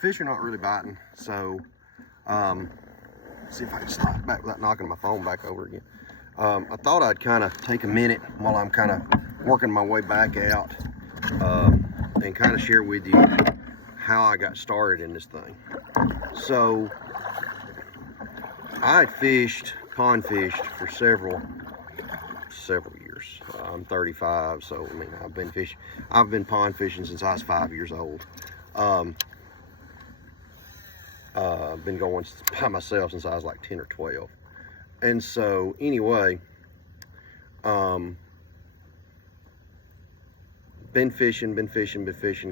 fish are not really biting, so see if I can slide back without knocking my phone back over again. I thought I'd kind of take a minute while I'm kind of working my way back out and kind of share with you how I got started in this thing. So I had fished, pond fished for several years. I'm 35, so I mean I've been pond fishing since I was 5 years old. I've been going by myself since I was like 10 or 12. And so anyway, been fishing,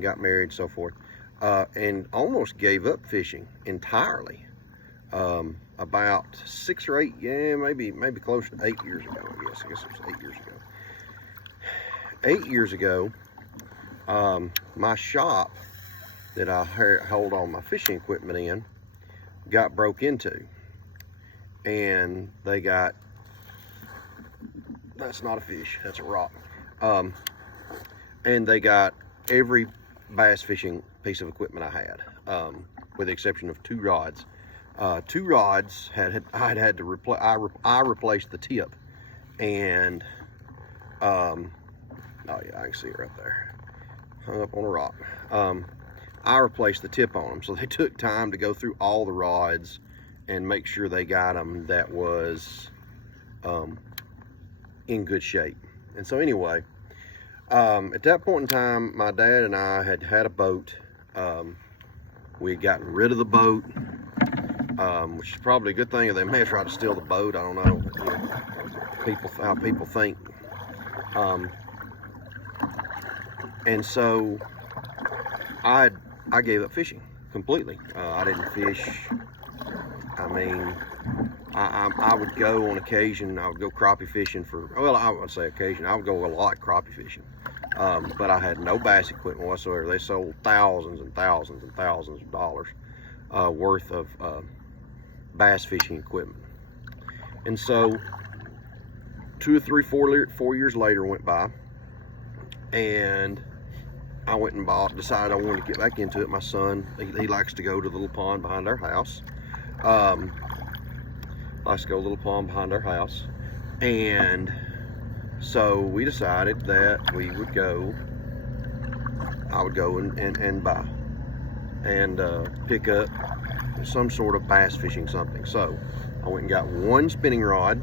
got married, so forth, and almost gave up fishing entirely about 6 or 8, yeah, maybe close to 8 years ago. I guess it was 8 years ago. 8 years ago, my shop that I hold all my fishing equipment in got broke into, and they got, that's not a fish, that's a rock, and they got every bass fishing piece of equipment I had, with the exception of 2 rods. 2 rods I'd had to replace. I replaced the tip, and oh yeah, I can see it right there, hung up on a rock. I replaced the tip on them, so they took time to go through all the rods and make sure they got them that was in good shape. And so anyway, at that point in time, my dad and I had a boat. We had gotten rid of the boat, which is probably a good thing. They may have tried to steal the boat. I don't know, how people think. And so I gave up fishing completely. I didn't fish. I mean, I would go on occasion. I would go crappie fishing for, well, I would say occasion. I would go a lot crappie fishing. But I had no bass equipment whatsoever. They sold thousands and thousands and thousands of dollars worth of bass fishing equipment. And so 2 or 3, 4 years later went by, and I went and decided I wanted to get back into it. My son, he likes to go to the little pond behind our house. And so we decided that I would go and buy and pick up some sort of bass fishing something. So I went and got 1 spinning rod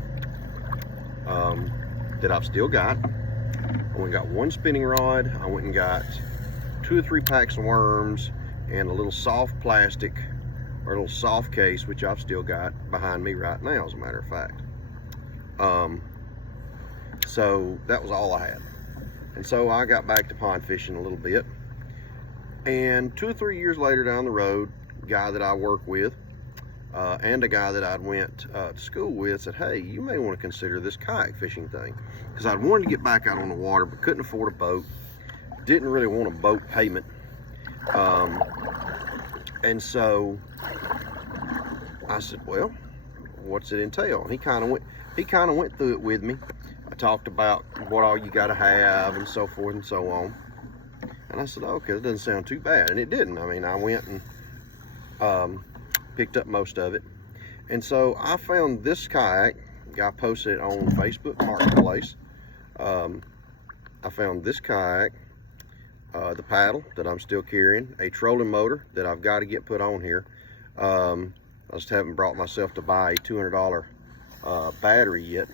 that I've still got. I went and got 1 spinning rod. I went and got 2 or 3 packs of worms and a little soft plastic, or a little soft case, which I've still got behind me right now, as a matter of fact. So that was all I had. And so I got back to pond fishing a little bit. And 2 or 3 years later down the road, a guy that I work with and a guy that I went to school with said, hey, you may want to consider this kayak fishing thing. Because I wanted to get back out on the water, but couldn't afford a boat. Didn't really want a boat payment. And so I said, well, what's it entail? And he kind of went through it with me. I talked about what all you got to have and so forth and so on. And I said, okay, that doesn't sound too bad. And it didn't. I mean, I went and picked up most of it. And so I found this kayak. I posted it on Facebook Marketplace. I found this kayak, the paddle that I'm still carrying, a trolling motor that I've got to get put on here. I just haven't brought myself to buy a $200 battery yet.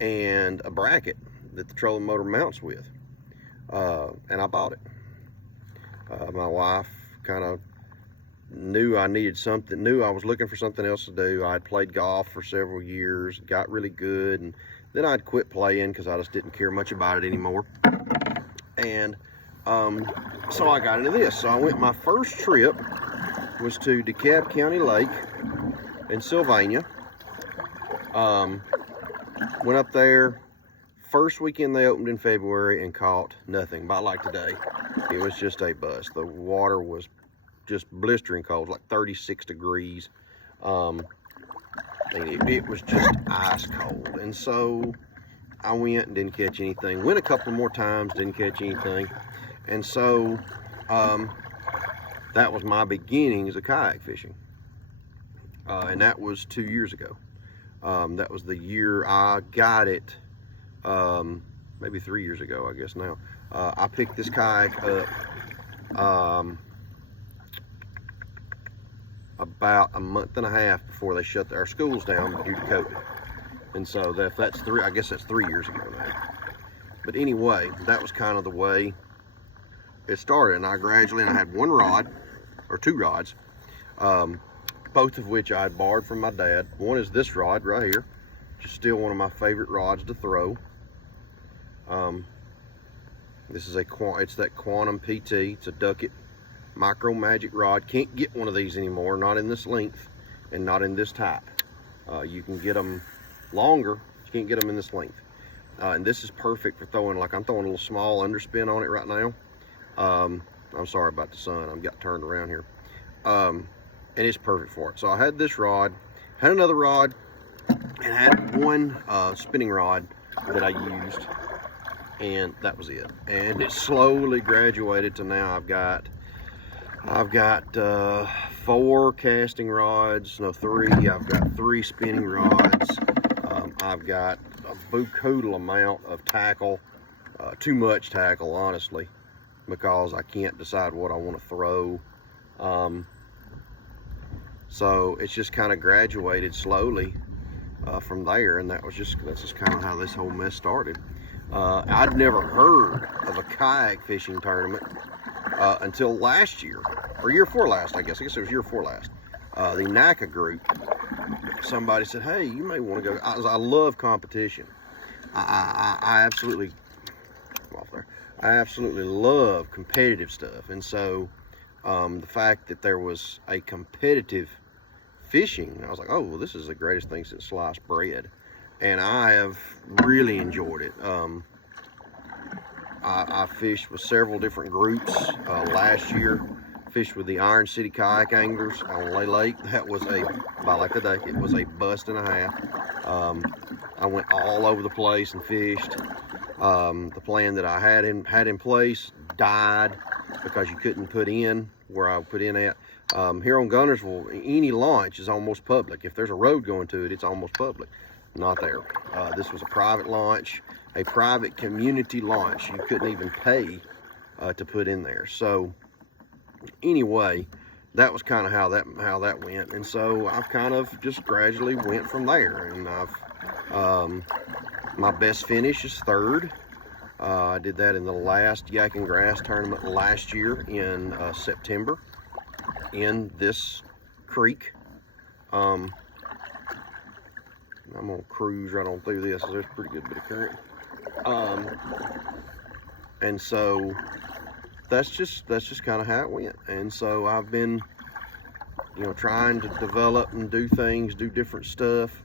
And a bracket that the trolling motor mounts with. And I bought it. My wife kind of knew I needed something, knew I was looking for something else to do. I'd played golf for several years, got really good, and then I'd quit playing because I just didn't care much about it anymore. And so I got into this. So I went, my first trip was to DeKalb County Lake in Sylvania. Went up there, first weekend they opened in February, and caught nothing. About like today, it was just a bust. The water was just blistering cold, like 36 degrees. And it was just ice cold. And so I went and didn't catch anything. Went a couple more times, didn't catch anything. And so that was my beginnings of kayak fishing. And that was 2 years ago. That was the year I got it, maybe 3 years ago, I guess now. I picked this kayak up about a month and a half before they shut our schools down due to COVID. And so that's I guess that's 3 years ago now. But anyway, that was kind of the way it started. And I had one rod, or two rods, both of which I had borrowed from my dad. One is this rod right here, which is still one of my favorite rods to throw. This is it's that Quantum PT. It's a Duckett Micro Magic rod. Can't get one of these anymore, not in this length and not in this type. You can get them longer, you can't get them in this length. And this is perfect for throwing, like I'm throwing a little small underspin on it right now. I'm sorry about the sun, I've got turned around here. And it's perfect for it. So I had this rod, had another rod, and had one spinning rod that I used, and that was it. And it slowly graduated to now I've got 4 casting rods, no 3. I've got 3 spinning rods. I've got a buku amount of tackle, too much tackle, honestly, because I can't decide what I want to throw. So it's just kind of graduated slowly from there, and that's just kind of how this whole mess started. I'd never heard of a kayak fishing tournament until last year, or year before last, I guess it was year before last. The NACA group, somebody said, hey, you may want to go. I love competition. I absolutely, I absolutely love competitive stuff. And so the fact that there was a competitive fishing, I was like, oh, well, this is the greatest thing since sliced bread. And I have really enjoyed it. I fished with several different groups last year. Fished with the Iron City Kayak Anglers on Lay Lake. That was by like a day, it was a bust and a half. I went all over the place and fished. The plan that I had in place died because you couldn't put in where I put in at. Here on Gunnersville, any launch is almost public. If there's a road going to it, it's almost public. Not there. This was a private launch, a private community launch. You couldn't even pay to put in there. So anyway, that was kind of how that went. And so I've kind of just gradually went from there. And my best finish is 3rd. I did that in the last Yak and Grass tournament last year in September in this creek. I'm gonna cruise right on through this. So there's a pretty good bit of current. And so that's just kind of how it went. And so I've been, trying to develop and do things, do different stuff.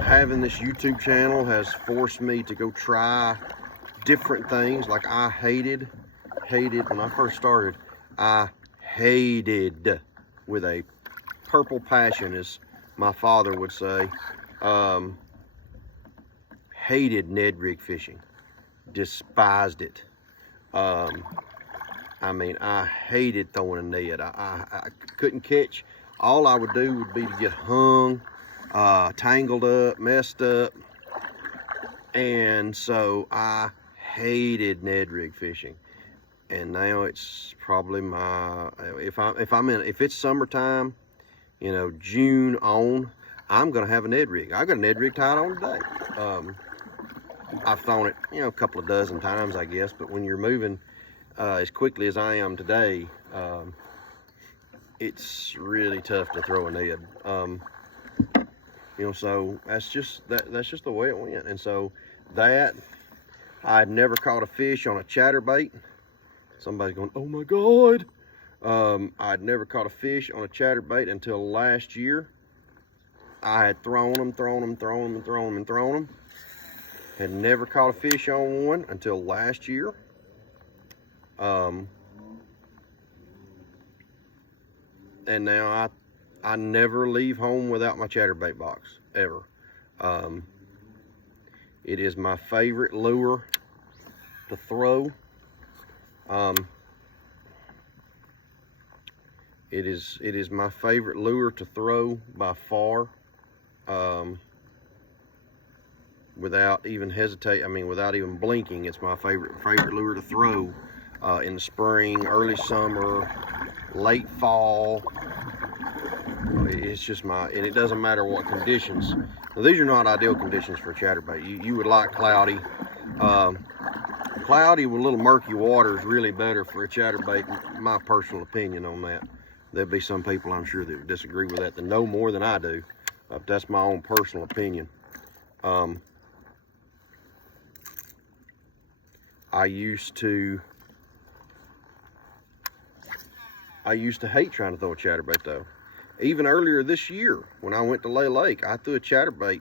Having this YouTube channel has forced me to go try different things. Like I hated when I first started, I hated with a purple passion, as my father would say, hated Ned rig fishing, despised it. I mean, I hated throwing a Ned. I couldn't catch. All I would do would be to get hung, tangled up, messed up. And so I hated Ned rig fishing. And now it's probably my, if it's summertime, June on, I'm gonna have a Ned rig. I got a Ned rig tied on today. I've thrown it, a couple of dozen times, I guess, but when you're moving as quickly as I am today, it's really tough to throw a Ned. So that's just the way it went. And so that, I'd never caught a fish on a chatterbait. Somebody's going, oh my God. I'd never caught a fish on a chatterbait until last year. I had thrown them. Had never caught a fish on one until last year. And now I never leave home without my chatterbait box, ever. It is my favorite lure to throw. It is my favorite lure to throw by far. Without even hesitate, I mean, without even blinking, it's my favorite lure to throw in the spring, early summer, late fall. It's just and it doesn't matter what conditions. Now, these are not ideal conditions for chatterbait. You would like cloudy. Cloudy with a little murky water is really better for a chatterbait, my personal opinion on that. There'll be some people, I'm sure, that would disagree with that know more than I do. That's my own personal opinion. I used to hate trying to throw a chatterbait though. Even earlier this year, when I went to Lay Lake, I threw a chatterbait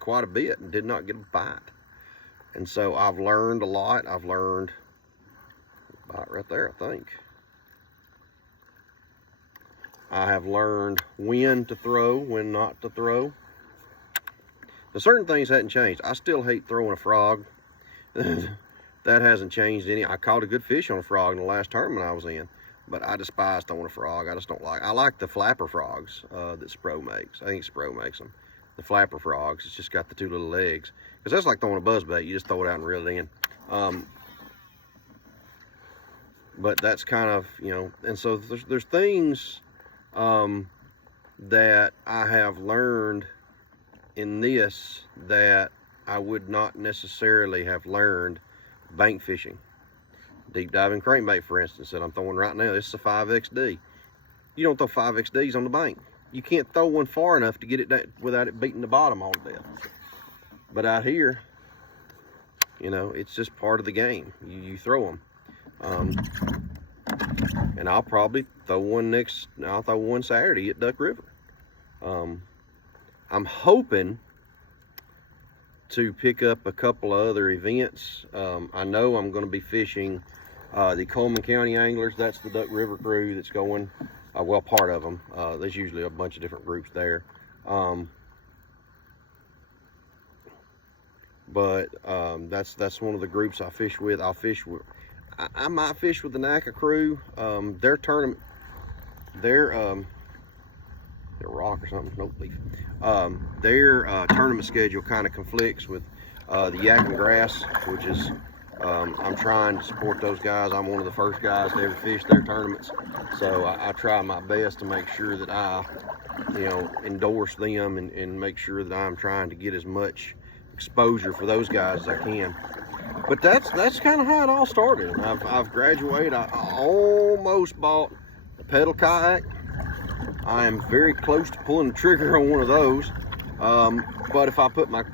quite a bit and did not get a bite. And so I've learned a lot. I've learned about right there, I think. I have learned when to throw, when not to throw. Now, certain things hadn't changed. I still hate throwing a frog. That hasn't changed any. I caught a good fish on a frog in the last tournament I was in, but I despise throwing a frog. I just don't like. I like the flapper frogs that Spro makes. I think Spro makes them. The flapper frogs. It's just got the two little legs. Because that's like throwing a buzzbait. You just throw it out and reel it in. But that's kind of, you know, and so there's things that I have learned in this that I would not necessarily have learned bank fishing. Deep diving crankbait, for instance, that I'm throwing right now. This is a 5XD. You don't throw 5XDs on the bank. You can't throw one far enough to get it down without it beating the bottom all to death. But out here, you know, it's just part of the game. You throw them. And I'll probably throw one I'll throw one Saturday at Duck River. I'm hoping to pick up a couple of other events. I know I'm going to be fishing the Coleman County Anglers. That's the Duck River crew that's going. Well, part of them. There's usually a bunch of different groups there. But that's one of the groups I fish with. I'll fish with. I might fish with the NACA crew. Their tournament, their rock or something, nope, leaf. Their tournament schedule kind of conflicts with the Yak and Grass, which is, I'm trying to support those guys. I'm one of the first guys to ever fish their tournaments. So I try my best to make sure that I, you know, endorse them and make sure that I'm trying to get as much exposure for those guys as I can. But that's kind of how it all started. I've graduated. I almost bought a pedal kayak. I am very close to pulling the trigger on one of those. But if I put my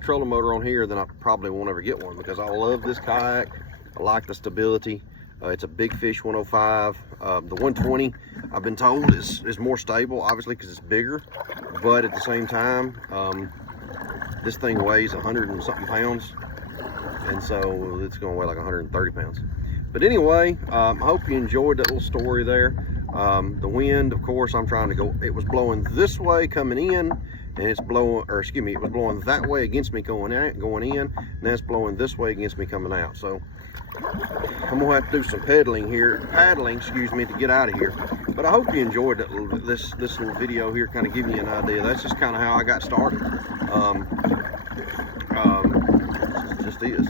trolling motor on here, then I probably won't ever get one, because I love this kayak. I like the stability. It's a Big Fish 105. The 120, I've been told, is more stable, obviously, because it's bigger. But at the same time, this thing weighs 100 and something pounds. And so it's going to weigh like 130 pounds. But anyway, I hope you enjoyed that little story there. The wind, of course, I'm trying to go, it was blowing this way coming in, and it's blowing, or excuse me, it was blowing that way against me going in, and that's blowing this way against me coming out. So I'm gonna have to do some paddling, excuse me, to get out of here. But I hope you enjoyed that this little video here, kind of giving you an idea. That's just kind of how I got started. It just is.